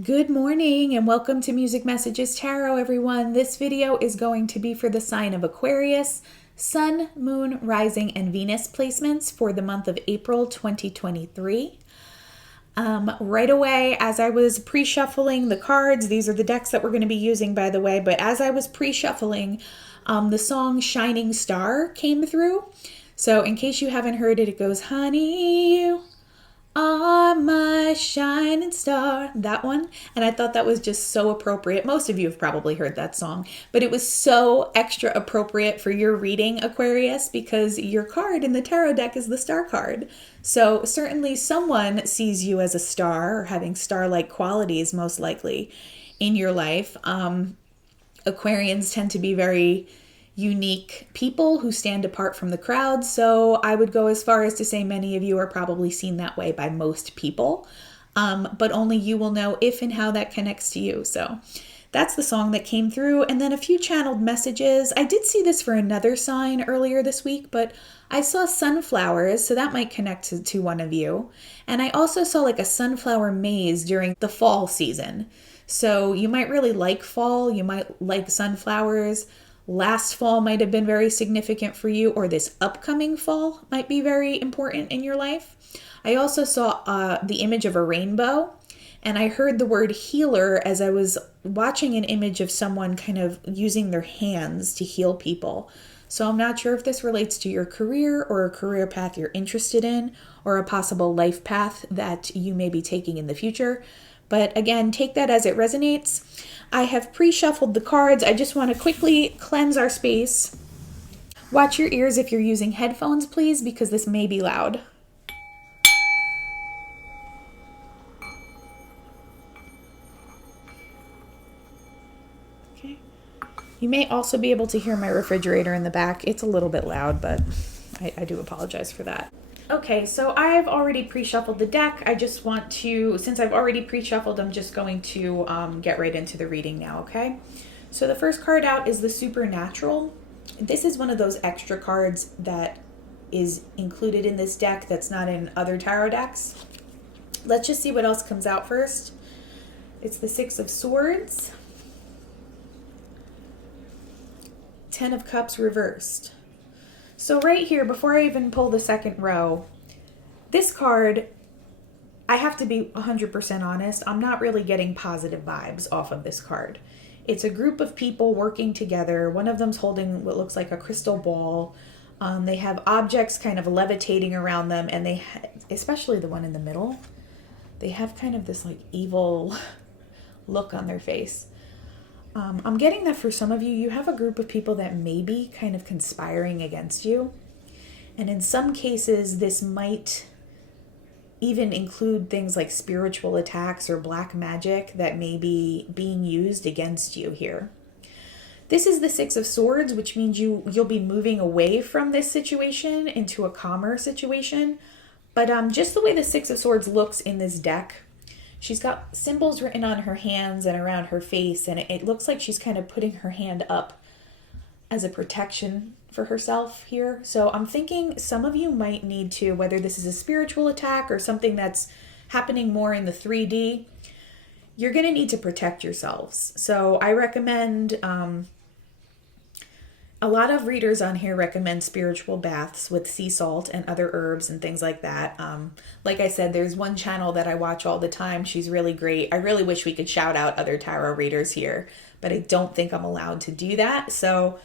Good morning and welcome to Music Messages Tarot, everyone. This video is going to be for the sign of Aquarius, Sun, Moon, Rising, and Venus placements for the month of April 2023. Right away, as I was pre-shuffling the cards, these are the decks that we're going to be using, by the way, but as I was pre-shuffling, the song Shining Star came through. So in case you haven't heard it, it goes, "Honey, you are my shining star," that one. And I thought that was just so appropriate. Most of you have probably heard that song, but it was so extra appropriate for your reading, Aquarius, because your card in the tarot deck is the star card. So certainly someone sees you as a star or having star-like qualities, most likely, in your life. Aquarians tend to be very unique people who stand apart from the crowd. So I would go as far as to say many of you are probably seen that way by most people, but only you will know if and how that connects to you. So that's the song that came through. And then a few channeled messages. I did see this for another sign earlier this week, but I saw sunflowers, so that might connect to one of you. And I also saw like a sunflower maze during the fall season. So you might really like fall, you might like sunflowers. Last fall might have been very significant for you, or this upcoming fall might be very important in your life. I also saw the image of a rainbow, and I heard the word healer as I was watching an image of someone kind of using their hands to heal people. So I'm not sure if this relates to your career or a career path you're interested in, or a possible life path that you may be taking in the future. But again, take that as it resonates. I have pre-shuffled the cards. I just want to quickly cleanse our space. Watch your ears if you're using headphones, please, because this may be loud. Okay. You may also be able to hear my refrigerator in the back. It's a little bit loud, but I do apologize for that. Okay, so I've already pre-shuffled the deck. I just want to, since I've already pre-shuffled, I'm just going to get right into the reading now, okay? So the first card out is the Supernatural. This is one of those extra cards that is included in this deck that's not in other tarot decks. Let's just see what else comes out first. It's the Six of Swords, Ten of Cups reversed. So right here, before I even pull the second row, this card, I have to be 100% honest, I'm not really getting positive vibes off of this card. It's a group of people working together. One of them's holding what looks like a crystal ball. They have objects kind of levitating around them, and they, especially the one in the middle, they have kind of this like evil look on their face. I'm getting that for some of you, you have a group of people that may be kind of conspiring against you. And in some cases, this might even include things like spiritual attacks or black magic that may be being used against you here. This is the Six of Swords, which means you'll be moving away from this situation into a calmer situation. But just the way the Six of Swords looks in this deck, she's got symbols written on her hands and around her face, and it looks like she's kind of putting her hand up as a protection for herself here. So I'm thinking some of you might need to, whether this is a spiritual attack or something that's happening more in the 3D, you're going to need to protect yourselves. So I recommend, a lot of readers on here recommend spiritual baths with sea salt and other herbs and things like that. Like I said, there's one channel that I watch all the time. She's really great. I really wish we could shout out other tarot readers here, but I don't think I'm allowed to do that. So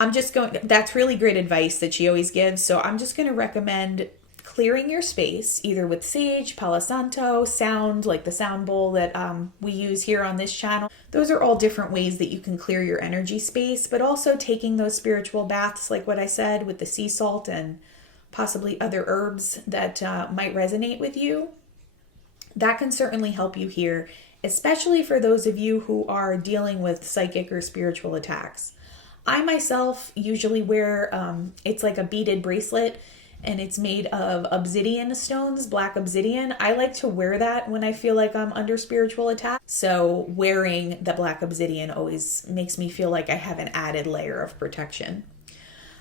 I'm just going, that's really great advice that she always gives. So I'm just going to recommend clearing your space, either with sage, Palo Santo, sound, like the sound bowl that we use here on this channel. Those are all different ways that you can clear your energy space, but also taking those spiritual baths, like what I said, with the sea salt and possibly other herbs that might resonate with you. That can certainly help you here, especially for those of you who are dealing with psychic or spiritual attacks. I myself usually wear, it's like a beaded bracelet, and it's made of obsidian stones, black obsidian. I like to wear that when I feel like I'm under spiritual attack. So wearing the black obsidian always makes me feel like I have an added layer of protection.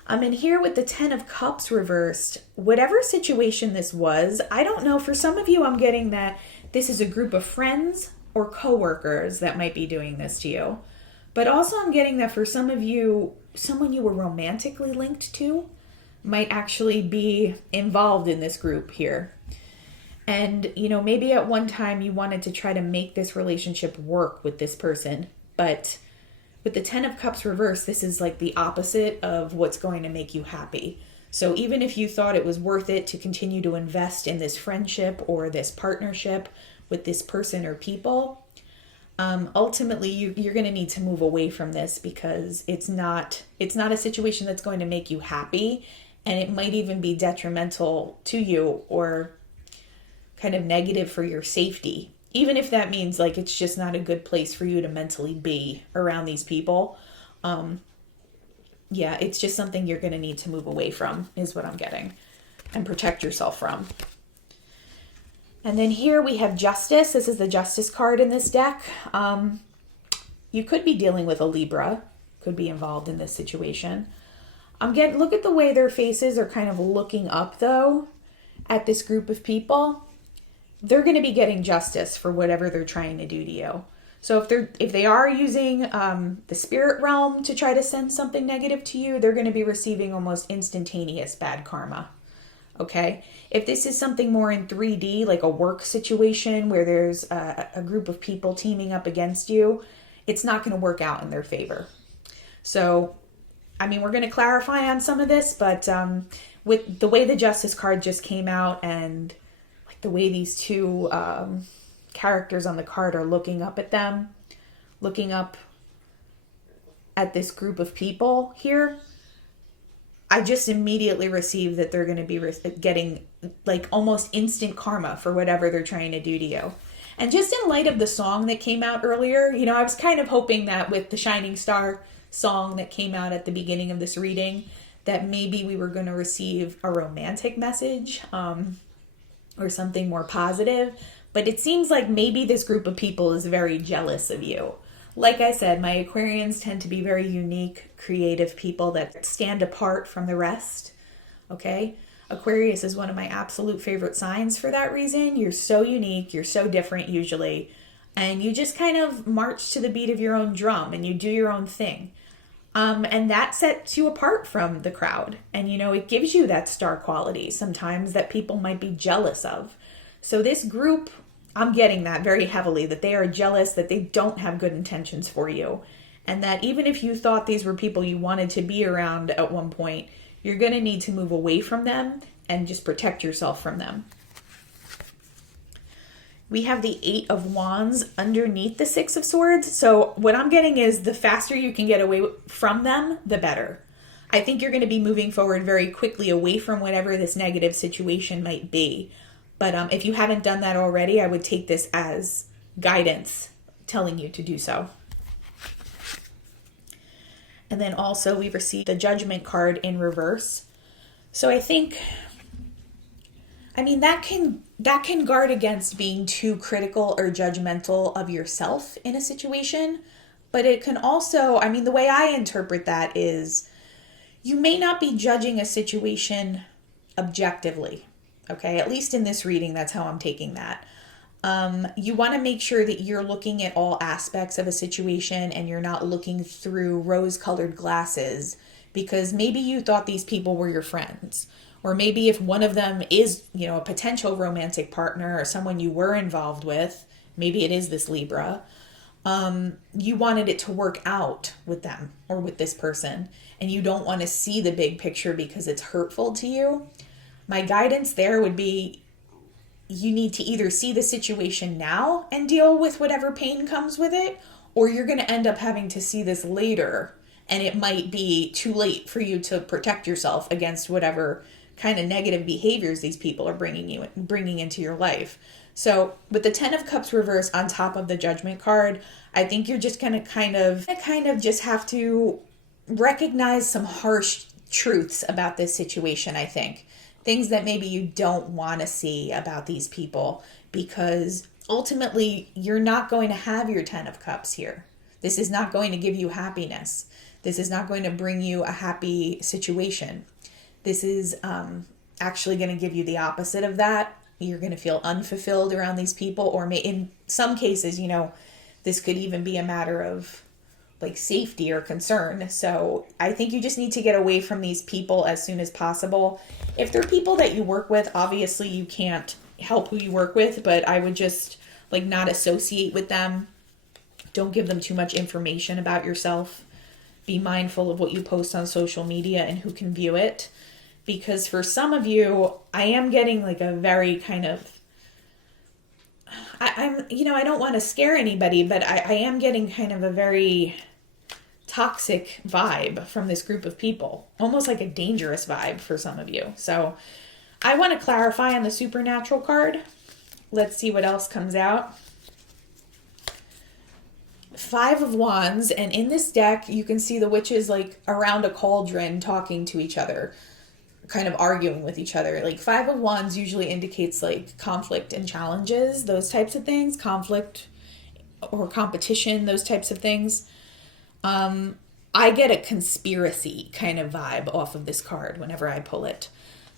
I'm in here with the Ten of Cups reversed. Whatever situation this was, I don't know. For some of you, I'm getting that this is a group of friends or coworkers that might be doing this to you. But also I'm getting that for some of you, someone you were romantically linked to might actually be involved in this group here. And, maybe at one time you wanted to try to make this relationship work with this person. But with the 10 of Cups reversed, this is like the opposite of what's going to make you happy. So even if you thought it was worth it to continue to invest in this friendship or this partnership with this person or people, ultimately you're going to need to move away from this, because it's not a situation that's going to make you happy, and it might even be detrimental to you or kind of negative for your safety, even if that means like it's just not a good place for you to mentally be around these people. Yeah, it's just something you're going to need to move away from, is what I'm getting, and protect yourself from. And then here we have Justice. This is the Justice card in this deck. You could be dealing with a Libra, could be involved in this situation. Look at the way their faces are kind of looking up, though, at this group of people. They're going to be getting justice for whatever they're trying to do to you. So if they are using the spirit realm to try to send something negative to you, they're going to be receiving almost instantaneous bad karma. Okay? If this is something more in 3D, like a work situation where there's a group of people teaming up against you, it's not going to work out in their favor. So, we're going to clarify on some of this, but with the way the Justice card just came out, and like the way these two characters on the card are looking up at them, looking up at this group of people here, I just immediately received that they're going to be getting like almost instant karma for whatever they're trying to do to you. And just in light of the song that came out earlier, I was kind of hoping that with the Shining Star song that came out at the beginning of this reading, that maybe we were going to receive a romantic message or something more positive. But it seems like maybe this group of people is very jealous of you. Like I said, my Aquarians tend to be very unique, creative people that stand apart from the rest. Okay? Aquarius is one of my absolute favorite signs for that reason. You're so unique, you're so different usually, and you just kind of march to the beat of your own drum and you do your own thing. And that sets you apart from the crowd. And, it gives you that star quality sometimes that people might be jealous of. So this group, I'm getting that very heavily, that they are jealous, that they don't have good intentions for you. And that even if you thought these were people you wanted to be around at one point, you're going to need to move away from them and just protect yourself from them. We have the 8 of Wands underneath the 6 of Swords. So what I'm getting is the faster you can get away from them, the better. I think you're going to be moving forward very quickly away from whatever this negative situation might be. But if you haven't done that already, I would take this as guidance telling you to do so. And then also we received the Judgment card in reverse. So I think, that can guard against being too critical or judgmental of yourself in a situation. But it can also, the way I interpret that is you may not be judging a situation objectively. Okay, at least in this reading, that's how I'm taking that. You want to make sure that you're looking at all aspects of a situation and you're not looking through rose-colored glasses, because maybe you thought these people were your friends. Or maybe if one of them is, a potential romantic partner or someone you were involved with, maybe it is this Libra, you wanted it to work out with them or with this person, and you don't want to see the big picture because it's hurtful to you. My guidance there would be you need to either see the situation now and deal with whatever pain comes with it, or you're going to end up having to see this later, and it might be too late for you to protect yourself against whatever kind of negative behaviors these people are bringing into your life. So with the 10 of Cups reverse on top of the Judgment card, I think you're just going to kind of just have to recognize some harsh truths about this situation, I think. Things that maybe you don't want to see about these people, because ultimately you're not going to have your 10 of Cups here. This is not going to give you happiness. This is not going to bring you a happy situation. This is actually going to give you the opposite of that. you're going to feel unfulfilled around these people, or in some cases, this could even be a matter of like safety or concern. So I think you just need to get away from these people as soon as possible. If they're people that you work with, obviously you can't help who you work with, but I would just like not associate with them. Don't give them too much information about yourself. Be mindful of what you post on social media and who can view it. Because for some of you, I am getting like a very kind of, I don't want to scare anybody, but I am getting kind of a very toxic vibe from this group of people. Almost like a dangerous vibe for some of you. So I want to clarify on the supernatural card. Let's see what else comes out. 5 of Wands, and in this deck, you can see the witches like around a cauldron talking to each other, kind of arguing with each other. Like 5 of Wands usually indicates like conflict and challenges, those types of things, conflict or competition, those types of things. I get a conspiracy kind of vibe off of this card whenever I pull it.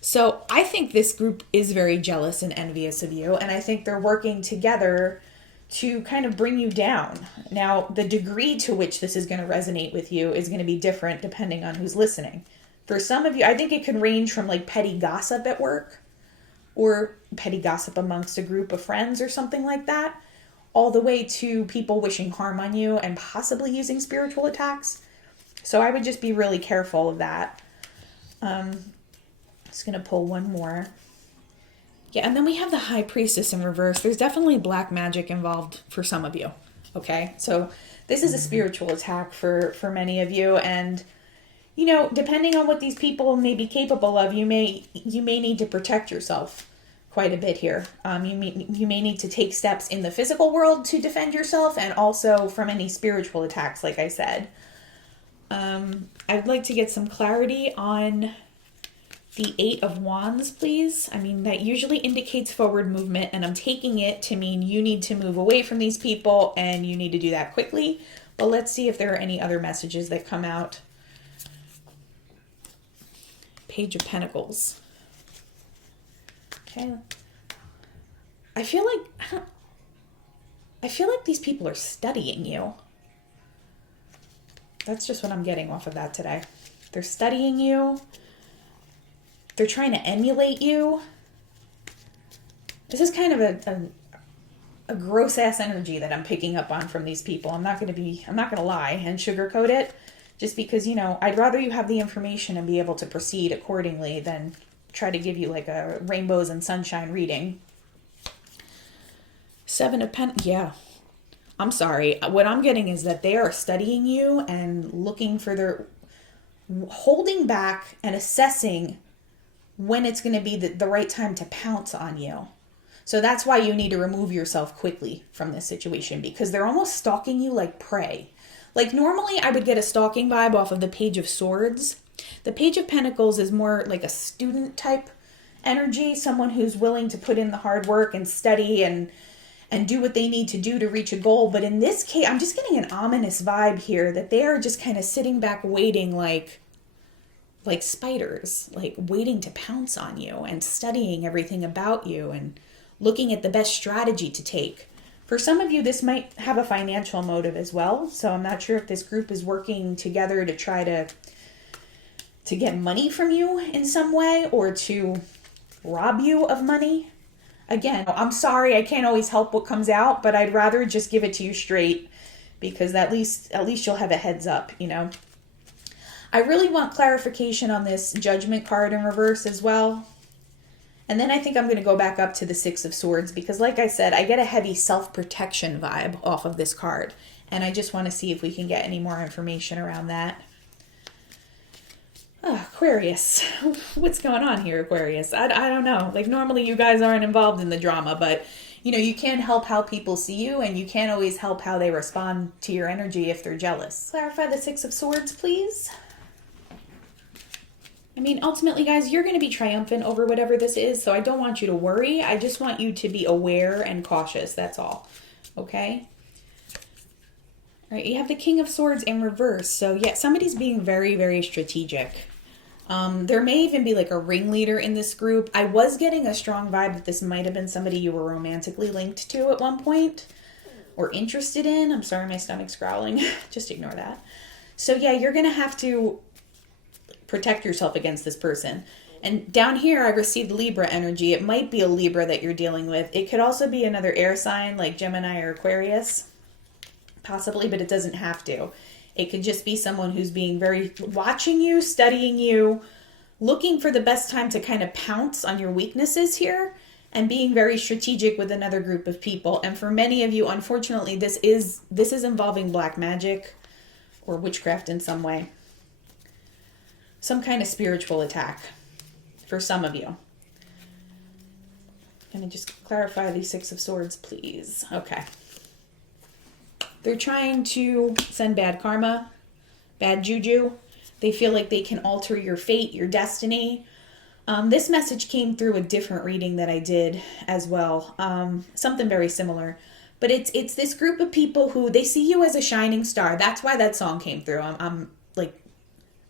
So I think this group is very jealous and envious of you, and I think they're working together to kind of bring you down. Now, the degree to which this is going to resonate with you is going to be different depending on who's listening. For some of you, I think it can range from like petty gossip at work or petty gossip amongst a group of friends or something like that, all the way to people wishing harm on you and possibly using spiritual attacks. So I would just be really careful of that. Just going to pull one more. Yeah, and then we have the High Priestess in reverse. There's definitely black magic involved for some of you, okay? So this is a spiritual attack for many of you, and, depending on what these people may be capable of, you may need to protect yourself quite a bit here. You may need to take steps in the physical world to defend yourself, and also from any spiritual attacks, like I said. I'd like to get some clarity on the 8 of Wands, please. That usually indicates forward movement, and I'm taking it to mean you need to move away from these people, and you need to do that quickly. But let's see if there are any other messages that come out. Page of Pentacles. Okay. I feel like these people are studying you. That's just what I'm getting off of that today. They're studying you. They're trying to emulate you. This is kind of a gross ass energy that I'm picking up on from these people. I'm not going to lie and sugarcoat it, just because, I'd rather you have the information and be able to proceed accordingly than try to give you like a rainbows and sunshine reading. 7 of Pentacles. Yeah. I'm sorry. What I'm getting is that they are studying you and looking for holding back and assessing when it's going to be the right time to pounce on you. So that's why you need to remove yourself quickly from this situation, because they're almost stalking you like prey. Like normally I would get a stalking vibe off of the Page of Swords. The Page of Pentacles is more like a student type energy, someone who's willing to put in the hard work and study and do what they need to do to reach a goal. But in this case, I'm just getting an ominous vibe here that they are just kind of sitting back waiting like spiders, like waiting to pounce on you and studying everything about you and looking at the best strategy to take. For some of you, this might have a financial motive as well. So I'm not sure if this group is working together to try to get money from you in some way or to rob you of money. Again, I'm sorry, I can't always help what comes out, but I'd rather just give it to you straight, because at least you'll have a heads up, I really want clarification on this Judgment card in reverse as well. And then I think I'm going to go back up to the 6 of Swords, because like I said, I get a heavy self-protection vibe off of this card. And I just want to see if we can get any more information around that. Oh, Aquarius. What's going on here, Aquarius? I don't know. Like normally you guys aren't involved in the drama, but you can't help how people see you, and you can't always help how they respond to your energy if they're jealous. Clarify the 6 of Swords, please. Ultimately, guys, you're going to be triumphant over whatever this is, so I don't want you to worry. I just want you to be aware and cautious, that's all. Okay? All right, you have the King of Swords in reverse. So, yeah, somebody's being very, very strategic. There may even be like a ringleader in this group. I was getting a strong vibe that this might have been somebody you were romantically linked to at one point or interested in. I'm sorry, my stomach's growling. Just ignore that. So yeah, you're going to have to protect yourself against this person. And down here, I received Libra energy. It might be a Libra that you're dealing with. It could also be another air sign like Gemini or Aquarius, possibly, but it doesn't have to. It could just be someone who's being very, watching you, studying you, looking for the best time to kind of pounce on your weaknesses here, and being very strategic with another group of people. And for many of you, unfortunately, this is involving black magic or witchcraft in some way. Some kind of spiritual attack for some of you. Can I just clarify the Six of Swords, please? Okay. They're trying to send bad karma, bad juju. They feel like they can alter your fate, your destiny. This message came through a different reading that I did as well. Something very similar. But it's this group of people who, they see you as a shining star. That's why that song came through. I'm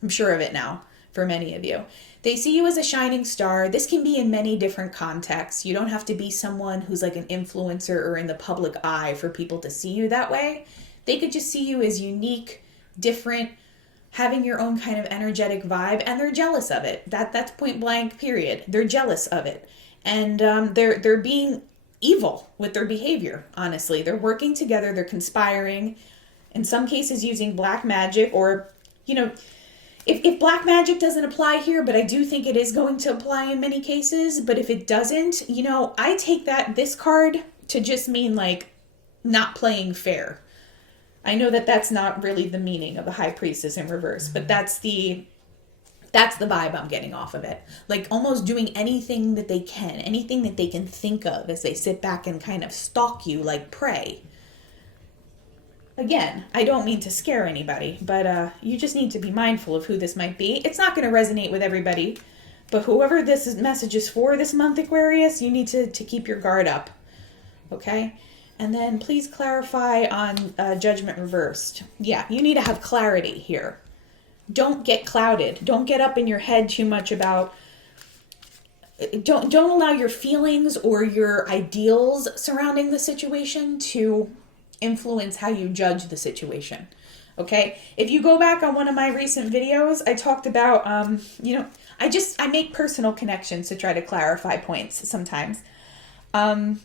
sure of it now for many of you. They see you as a shining star. This can be in many different contexts. You don't have to be someone who's like an influencer or in the public eye for people to see you that way. They could just see you as unique, different, having your own kind of energetic vibe, and they're jealous of it. That's point blank, period. They're jealous of it. And they're being evil with their behavior, honestly. They're working together, they're conspiring, in some cases using black magic, or, you know, if black magic doesn't apply here, but I do think it is going to apply in many cases, but if it doesn't, you know, I take this card to just mean like not playing fair. I know that that's not really the meaning of the High Priestess in reverse, but that's the vibe I'm getting off of it. Like almost doing anything that they can think of as they sit back and kind of stalk you like prey. Again, I don't mean to scare anybody, but you just need to be mindful of who this might be. It's not going to resonate with everybody, but whoever this message is for this month, Aquarius, you need to keep your guard up, okay? And then please clarify on Judgment reversed. Yeah, you need to have clarity here. Don't get clouded. Don't get up in your head too much about... Don't allow your feelings or your ideals surrounding the situation to influence how you judge the situation. Okay? If you go back on one of my recent videos, I talked about, I make personal connections to try to clarify points sometimes. What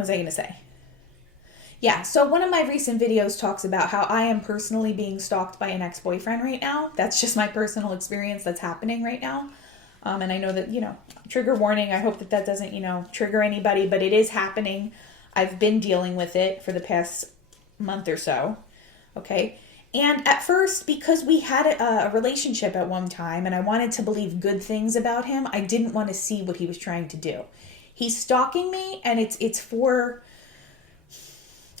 was I going to say? Yeah, so one of my recent videos talks about how I am personally being stalked by an ex-boyfriend right now. That's just my personal experience that's happening right now. And I know that, trigger warning, I hope that doesn't, trigger anybody, but it is happening. I've been dealing with it for the past month or so, okay? And at first, because we had a relationship at one time and I wanted to believe good things about him, I didn't want to see what he was trying to do. He's stalking me, and it's for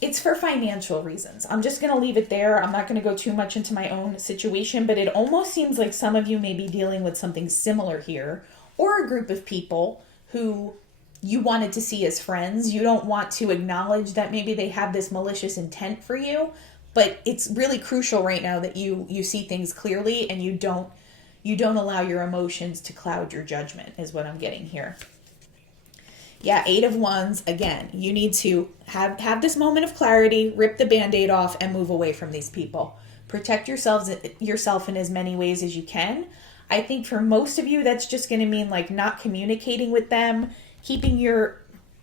financial reasons. I'm just going to leave it there. I'm not going to go too much into my own situation, but it almost seems like some of you may be dealing with something similar here, or a group of people who you wanted to see as friends. You don't want to acknowledge that maybe they have this malicious intent for you, but it's really crucial right now that you see things clearly and you don't allow your emotions to cloud your judgment, is what I'm getting here. Yeah, 8 of Wands, again, you need to have this moment of clarity, rip the Band-Aid off, and move away from these people. Protect yourself in as many ways as you can. I think for most of you, that's just going to mean like not communicating with them, keeping your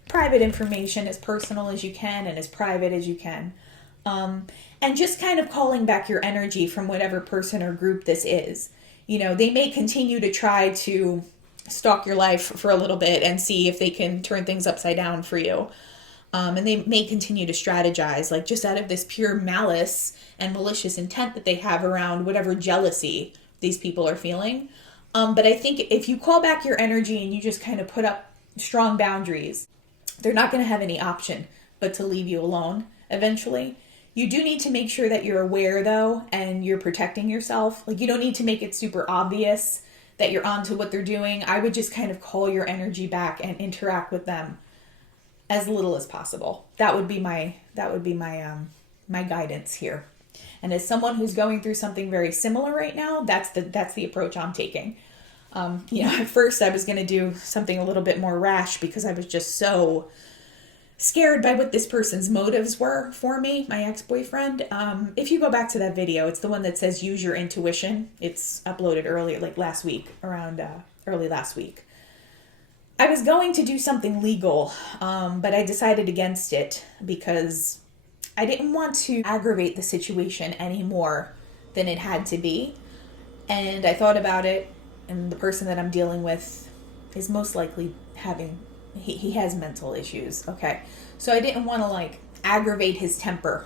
private information as personal as you can and as private as you can. And just kind of calling back your energy from whatever person or group this is. They may continue to try to stalk your life for a little bit and see if they can turn things upside down for you. And they may continue to strategize, like just out of this pure malice and malicious intent that they have around whatever jealousy these people are feeling. But I think if you call back your energy and you just kind of put up strong boundaries, they're not going to have any option but to leave you alone eventually. You do need to make sure that you're aware, though, and you're protecting yourself. Like, you don't need to make it super obvious that you're onto what they're doing. I would just kind of call your energy back and interact with them as little as possible. That would be my my guidance here. And as someone who's going through something very similar right now, that's the approach I'm taking. At first I was going to do something a little bit more rash because I was just so scared by what this person's motives were for me, my ex-boyfriend. If you go back to that video, it's the one that says use your intuition. It's uploaded earlier, like last week, around early last week. I was going to do something legal, but I decided against it because I didn't want to aggravate the situation any more than it had to be. And I thought about it, and the person that I'm dealing with is most likely he has mental issues, okay? So I didn't want to aggravate his temper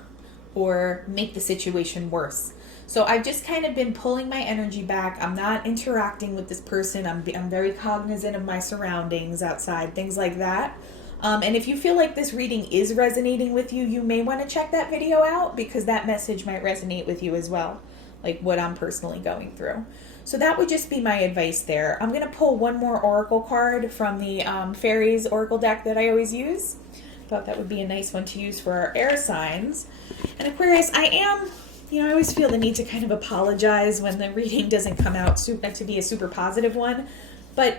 or make the situation worse. So I've just kind of been pulling my energy back. I'm not interacting with this person. I'm very cognizant of my surroundings outside, things like that. And if you feel like this reading is resonating with you, you may want to check that video out because that message might resonate with you as well, like what I'm personally going through. So that would just be my advice there. I'm going to pull one more oracle card from the Fairies Oracle deck that I always use. Thought that would be a nice one to use for our air signs. And Aquarius, I always feel the need to kind of apologize when the reading doesn't come out to be a super positive one. But,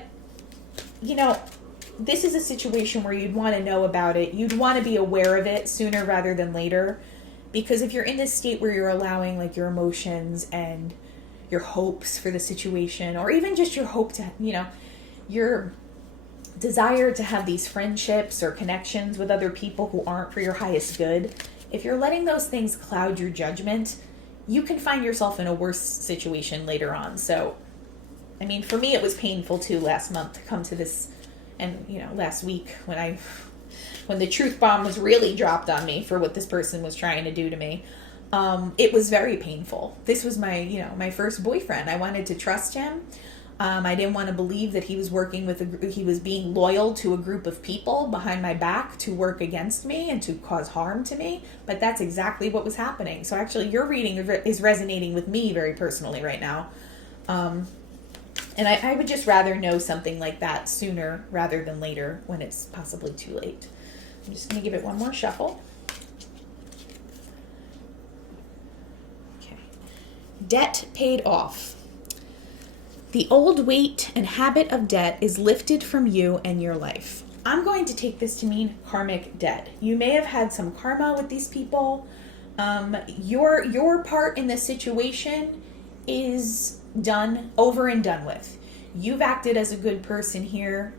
this is a situation where you'd want to know about it. You'd want to be aware of it sooner rather than later. Because if you're in this state where you're allowing your emotions and your hopes for the situation, or even just your hope to, your desire to have these friendships or connections with other people who aren't for your highest good, if you're letting those things cloud your judgment, you can find yourself in a worse situation later on. So, for me, it was painful too last month to come to this, and, last week when the truth bomb was really dropped on me for what this person was trying to do to me. It was very painful. This was my first boyfriend. I wanted to trust him. I didn't want to believe that he was he was being loyal to a group of people behind my back to work against me and to cause harm to me. But that's exactly what was happening. So actually your reading is resonating with me very personally right now. And I would just rather know something like that sooner rather than later when it's possibly too late. I'm just going to give it one more shuffle. Debt paid off. The old weight and habit of debt is lifted from you and your life. I'm going to take this to mean karmic debt. You may have had some karma with these people. Your part in the situation is over and done with. You've acted as a good person here.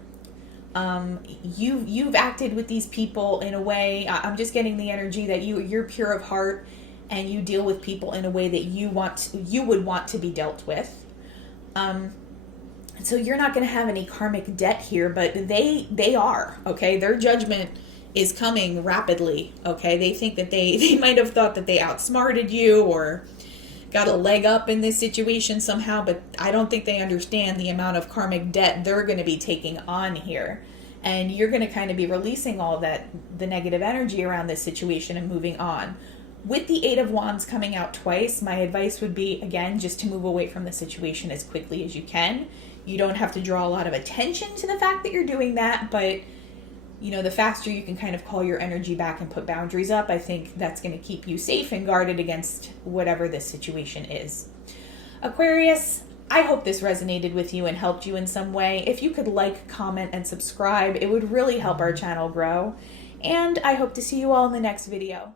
You've acted with these people in a way. I'm just getting the energy that you're pure of heart. And you deal with people in a way that you would want to be dealt with. So you're not going to have any karmic debt here, but they are, okay? Their judgment is coming rapidly, okay? They think that they might have thought that they outsmarted you or got a leg up in this situation somehow, but I don't think they understand the amount of karmic debt they're going to be taking on here. And you're going to kind of be releasing all of that, the negative energy around this situation and moving on. With the Eight of Wands coming out twice, my advice would be, again, just to move away from the situation as quickly as you can. You don't have to draw a lot of attention to the fact that you're doing that, but, the faster you can kind of call your energy back and put boundaries up, I think that's going to keep you safe and guarded against whatever this situation is. Aquarius, I hope this resonated with you and helped you in some way. If you could like, comment, and subscribe, it would really help our channel grow. And I hope to see you all in the next video.